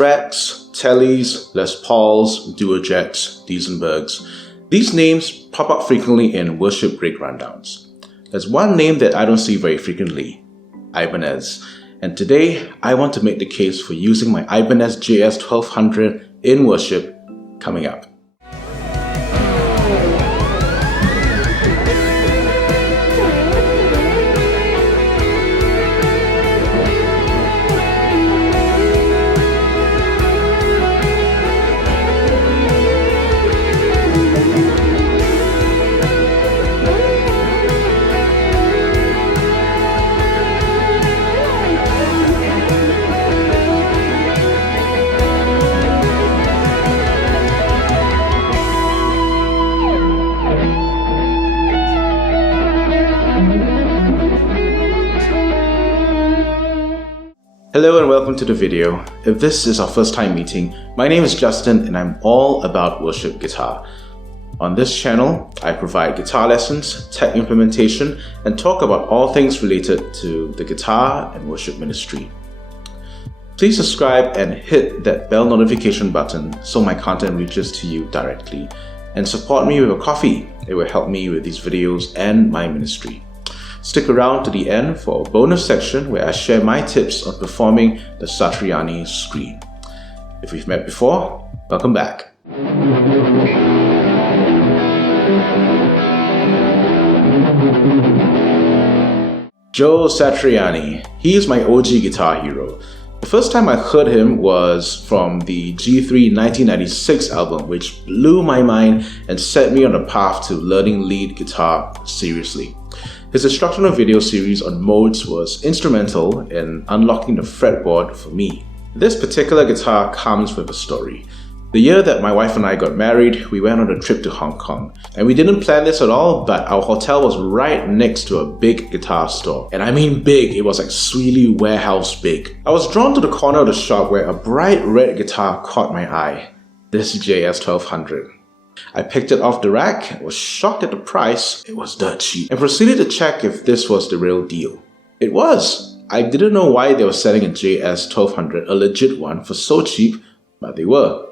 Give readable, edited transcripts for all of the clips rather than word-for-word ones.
Strats, Tellys, Les Pauls, Duojets, Duesenbergs. These names pop up frequently in worship break rundowns. There's one name that I don't see very frequently, Ibanez. And today, I want to make the case for using my Ibanez JS1200 in worship coming up. Hello and welcome to the video. If this is our first time meeting, my name is Justin and I'm all about worship guitar. On this channel, I provide guitar lessons, tech implementation, and talk about all things related to the guitar and worship ministry. Please subscribe and hit that bell notification button so my content reaches to you directly. And support me with a coffee. It will help me with these videos and my ministry. Stick around to the end for a bonus section where I share my tips on performing the Satriani Scream. If we've met before, welcome back. Joe Satriani. He is my OG guitar hero. The first time I heard him was from the G3 1996 album, which blew my mind and set me on a path to learning lead guitar seriously. His instructional video series on modes was instrumental in unlocking the fretboard for me. This particular guitar comes with a story. The year that my wife and I got married, we went on a trip to Hong Kong. And we didn't plan this at all, but our hotel was right next to a big guitar store. And I mean big, it was like Sweely warehouse big. I was drawn to the corner of the shop where a bright red guitar caught my eye. This JS1200. I picked it off the rack, was shocked at the price, it was dirt cheap, and proceeded to check if this was the real deal. It was! I didn't know why they were selling a JS1200, a legit one, for so cheap, but they were.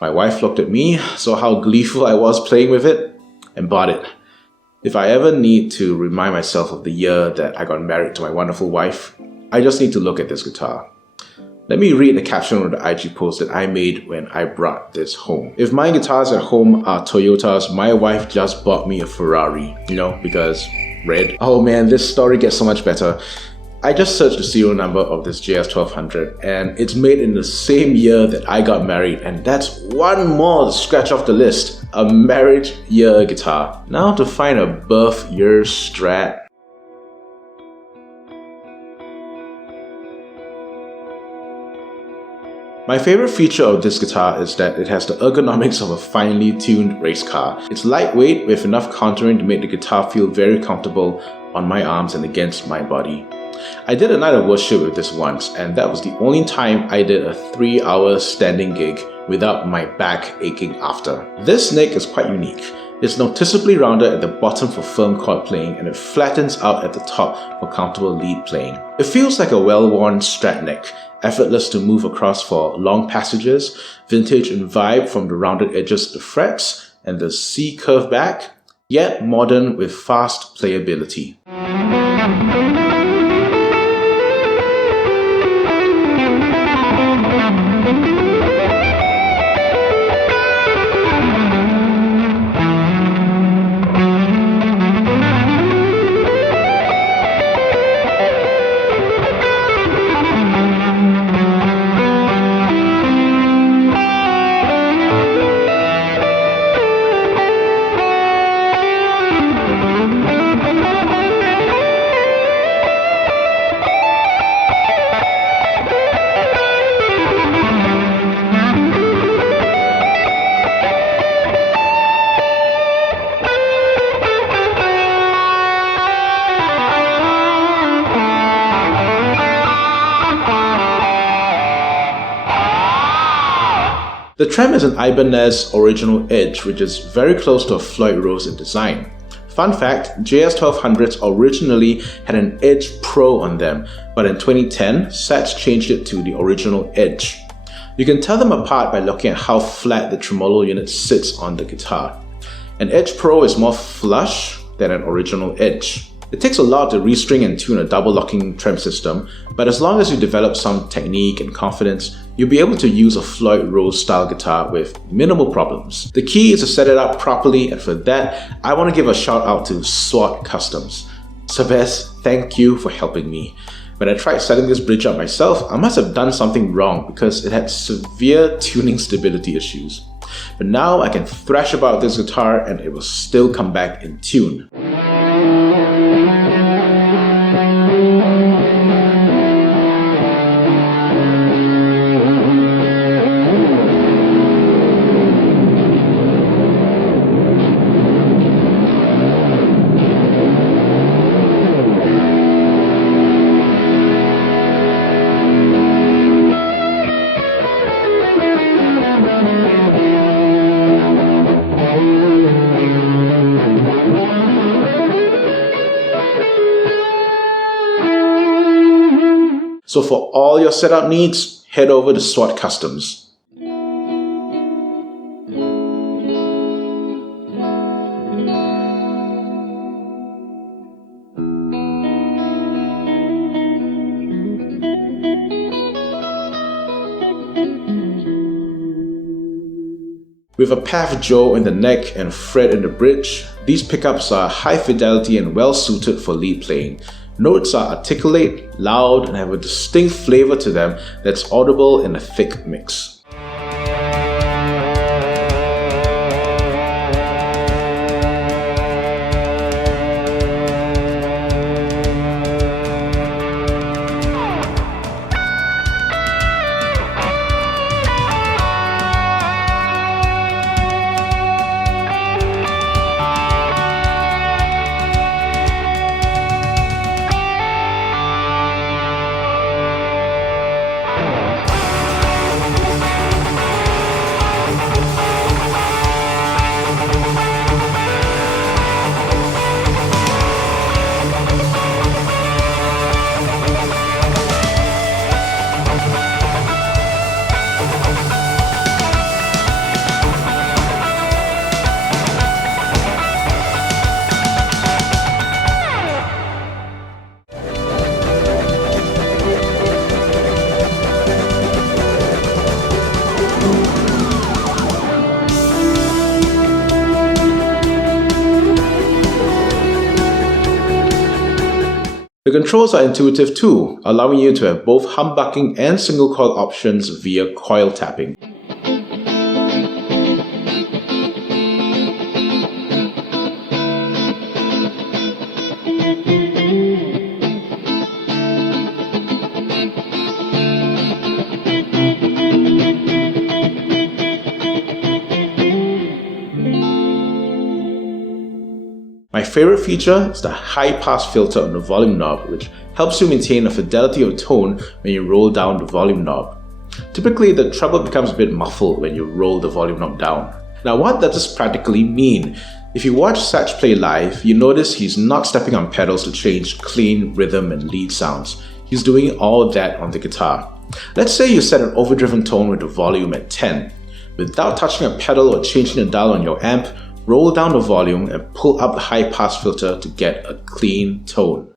My wife looked at me, saw how gleeful I was playing with it, and bought it. If I ever need to remind myself of the year that I got married to my wonderful wife, I just need to look at this guitar. Let me read the caption of the IG post that I made when I brought this home. If my guitars at home are Toyotas, my wife just bought me a Ferrari, because red. Oh man, this story gets so much better. I just searched the serial number of this JS1200 and it's made in the same year that I got married, and that's one more to scratch off the list. A marriage year guitar. Now to find a birth year Strat. My favorite feature of this guitar is that it has the ergonomics of a finely tuned race car. It's lightweight with enough contouring to make the guitar feel very comfortable on my arms and against my body. I did a night of worship with this once, and that was the only time I did a 3-hour standing gig without my back aching after. This neck is quite unique. It's noticeably rounded at the bottom for firm chord playing, and it flattens out at the top for comfortable lead playing. It feels like a well-worn Strat neck, effortless to move across for long passages, vintage in vibe from the rounded edges of the frets and the C-curve back, yet modern with fast playability. The trem is an Ibanez original edge, which is very close to a Floyd Rose in design. Fun fact, JS1200s originally had an Edge Pro on them, but in 2010, Satch changed it to the original Edge. You can tell them apart by looking at how flat the tremolo unit sits on the guitar. An Edge Pro is more flush than an original Edge. It takes a lot to restring and tune a double locking trem system, but as long as you develop some technique and confidence, you'll be able to use a Floyd Rose style guitar with minimal problems. The key is to set it up properly, and for that, I want to give a shout out to SWAT Customs. Sabes, thank you for helping me. When I tried setting this bridge up myself, I must have done something wrong because it had severe tuning stability issues. But now I can thrash about this guitar and it will still come back in tune. So for all your setup needs, head over to SWAT Customs. With a Path Joe in the neck and Fred in the bridge, these pickups are high fidelity and well suited for lead playing. Notes are articulate, loud, and have a distinct flavor to them that's audible in a thick mix. The controls are intuitive too, allowing you to have both humbucking and single coil options via coil tapping. My favorite feature is the high-pass filter on the volume knob, which helps you maintain a fidelity of tone when you roll down the volume knob. Typically, the treble becomes a bit muffled when you roll the volume knob down. Now, what does this practically mean? If you watch Satch play live, you notice he's not stepping on pedals to change clean rhythm and lead sounds. He's doing all that on the guitar. Let's say you set an overdriven tone with the volume at 10. Without touching a pedal or changing the dial on your amp, roll down the volume and pull up the high pass filter to get a clean tone.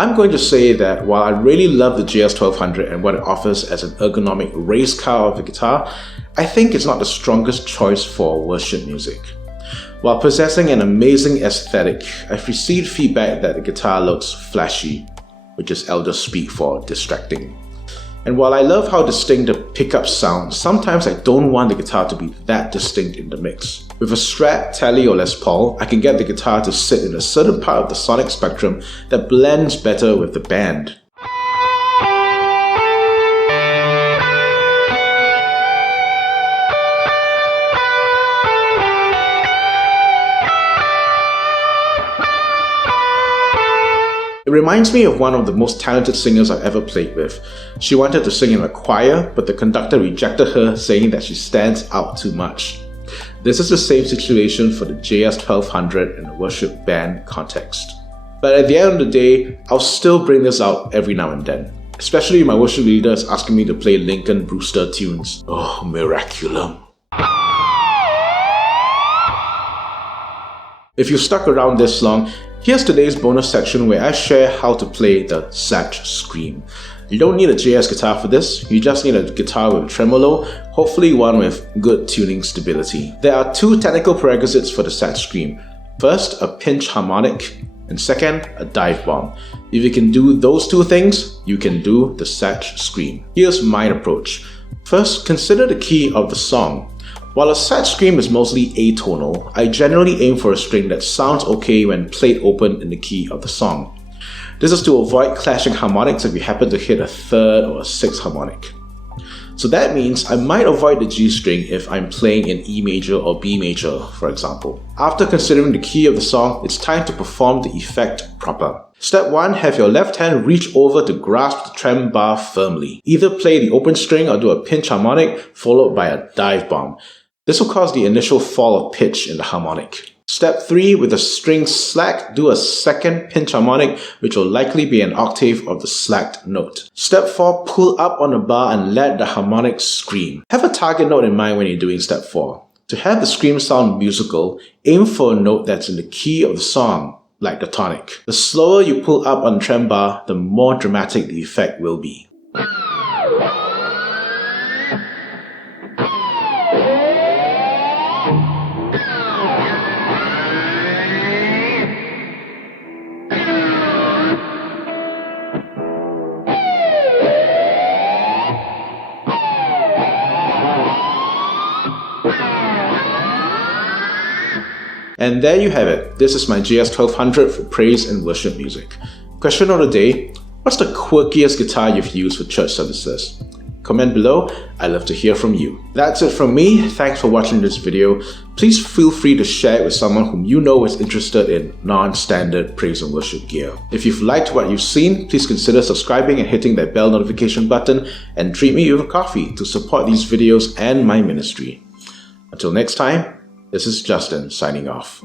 I'm going to say that while I really love the JS1200 and what it offers as an ergonomic race car of a guitar, I think it's not the strongest choice for worship music. While possessing an amazing aesthetic, I've received feedback that the guitar looks flashy, which is elder speak for distracting. And while I love how distinct the pickups sound, sometimes I don't want the guitar to be that distinct in the mix. With a Strat, Tele or Les Paul, I can get the guitar to sit in a certain part of the sonic spectrum that blends better with the band. It reminds me of one of the most talented singers I've ever played with. She wanted to sing in a choir, but the conductor rejected her, saying that she stands out too much. This is the same situation for the JS1200 in a worship band context. But at the end of the day, I'll still bring this out every now and then, especially my worship leaders asking me to play Lincoln Brewster tunes. Oh, miraculum. If you've stuck around this long, here's today's bonus section where I share how to play the Satch Scream. You don't need a JS guitar for this, you just need a guitar with a tremolo, hopefully one with good tuning stability. There are two technical prerequisites for the Satch Scream. First, a pinch harmonic, and second, a dive bomb. If you can do those two things, you can do the Satch Scream. Here's my approach. First, consider the key of the song. While a Satch Scream is mostly atonal, I generally aim for a string that sounds okay when played open in the key of the song. This is to avoid clashing harmonics if you happen to hit a third or a sixth harmonic. So that means I might avoid the G string if I'm playing in E major or B major, for example. After considering the key of the song, it's time to perform the effect proper. Step 1, have your left hand reach over to grasp the trem bar firmly. Either play the open string or do a pinch harmonic followed by a dive bomb. This will cause the initial fall of pitch in the harmonic. Step 3, with the string slack, do a second pinch harmonic, which will likely be an octave of the slacked note. Step 4, pull up on the bar and let the harmonic scream. Have a target note in mind when you're doing step 4. To have the scream sound musical, aim for a note that's in the key of the song, like the tonic. The slower you pull up on the trem bar, the more dramatic the effect will be. And there you have it. This is my JS1200 for praise and worship music. Question of the day: what's the quirkiest guitar you've used for church services? Comment below, I'd love to hear from you. That's it from me, thanks for watching this video. Please feel free to share it with someone whom you know is interested in non-standard praise and worship gear. If you've liked what you've seen, please consider subscribing and hitting that bell notification button and treat me with a coffee to support these videos and my ministry. Until next time, this is Justin signing off.